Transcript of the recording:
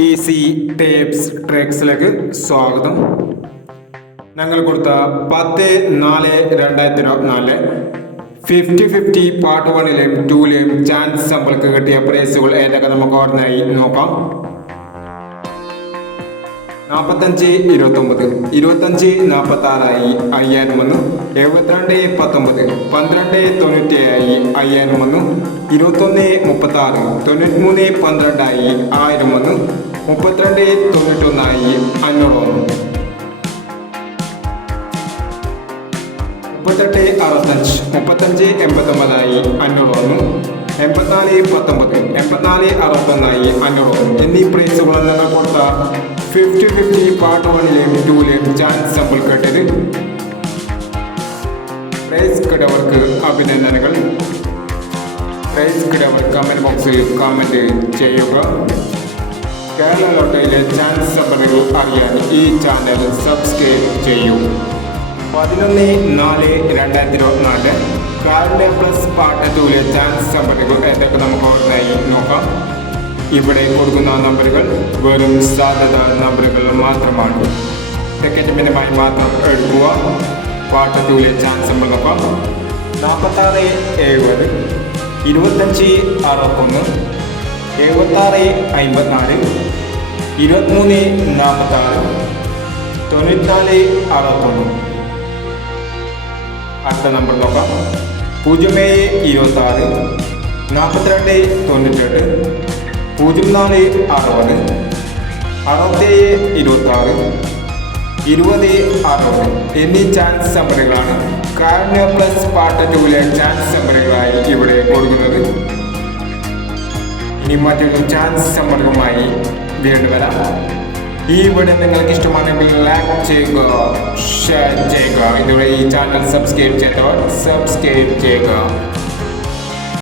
Easy tapes ട്രേക്സിലേക്ക് സ്വാഗതം. ഞങ്ങൾ കൊടുത്ത പത്ത് നാല് രണ്ടായിരത്തി ഇരുപത്തിനാല് ഫിഫ്റ്റി ഫിഫ്റ്റി പാർട്ട് വണ്ണിലെയും ടൂലെയും ചാൻസ് നമ്മൾക്ക് കിട്ടിയ പ്രൈസുകൾ ഏതൊക്കെ നമുക്ക് ഓർമ്മയായി നോക്കാം. നാൽപ്പത്തഞ്ച് ഇരുപത്തൊമ്പത് ഇരുപത്തഞ്ച് നാൽപ്പത്തി ആറായി അയ്യായിരം വന്നു എഴുപത്തിരണ്ട് പത്തൊമ്പത് പന്ത്രണ്ട് തൊണ്ണൂറ്റിയായി അയ്യായിരം വന്നു ഇരുപത്തൊന്ന് മുപ്പത്തി ആറ് തൊണ്ണൂറ്റിമൂന്ന് പന്ത്രണ്ടായി ആയിരം വന്നു മുപ്പത്തിരണ്ട് തൊണ്ണൂറ്റൊന്നായി അഞ്ഞൂറ് വന്നു. മുപ്പത്തെട്ട് അറുപത്തഞ്ച് മുപ്പത്തഞ്ച് എൺപത്തൊമ്പതായി അഞ്ഞൂറ് വന്നു എൺപത്തിനാല് പത്തൊമ്പത് എൺപത്തിനാല് അറുപത്തൊന്നായി അഞ്ഞൂറ് വന്നു. എന്നീ ഞങ്ങൾ കൊടുത്ത ഫിഫ്റ്റി ഫിഫ്റ്റി പാർട്ട് വണ്ണിലെയും ടൂലേക്ക് ചാൻസ് സമ്പിൾ കേട്ടത്. പ്രൈസ് കിടവർക്ക് അഭിനന്ദനങ്ങൾ. പ്രൈസ് കിടവർ കമന്റ് ബോക്സിൽ കമന്റ് ചെയ്യുക. കേരള ലോട്ടയിലെ ചാൻസ് സമ്പറുകൾ അറിയാൻ ഈ ചാനൽ സബ്സ്ക്രൈബ് ചെയ്യൂ. പതിനൊന്ന് നാല് രണ്ടായിരത്തി ഇരുപത്തിനാല് കാലിന്റെ പ്ലസ് പാർട്ട് ടൂലെ ചാൻസ് സമ്പറുകൾ ഏതൊക്കെ നമുക്ക് ഓർമ്മയായി നോക്കാം. ഇവിടെ കൊടുക്കുന്ന നമ്പറുകൾ വെറും സാധ്യത നമ്പറുകൾ മാത്രമാണ്. ടിക്കറ്റ് മിനിമായി മാത്രം എടുക്കുക. പാർട്ട് ടൂലെ ചാൻസ് നോക്കാം നാൽപ്പത്താറ് എഴുപത് ഇരുപത്തഞ്ച് അറുപത്തൊന്ന് എഴുപത്താറ് അമ്പത്തിനാല് ഇരുപത്തിമൂന്ന് നാൽപ്പത്താറ് തൊണ്ണൂറ്റിനാല് അറുപത്തൊന്ന്. അടുത്ത നമ്പർ നോക്കാം. പൂജ്യം ഏഴ് ഇരുപത്താറ് നാൽപ്പത്തിരണ്ട് തൊണ്ണൂറ്റെട്ട് പൂജ്യം നാല് അറുപത് അറുപത്തേഴ് ഇരുപത്തി ആറ് ഇരുപത് അറുപത് എന്നീ ചാൻസ് നമ്പറുകളാണ് കാരണ പ്ലസ് പാർട്ട് ടൂലെ ചാൻസ് നമ്പറുകളായി ഇവിടെ കൊടുക്കുന്നത്. ഇനി മറ്റൊരു ചാൻസ് നമ്പറുമായി വീണ്ടും വരാം. ഈ വീഡിയോ നിങ്ങൾക്ക് ഇഷ്ടമാണെങ്കിൽ ലൈക്ക് ചെയ്യുക ഷെയർ ചെയ്യുക. ഇതുവരെ ഈ ചാനൽ സബ്സ്ക്രൈബ് ചെയ്തവർ സബ്സ്ക്രൈബ് ചെയ്യുക.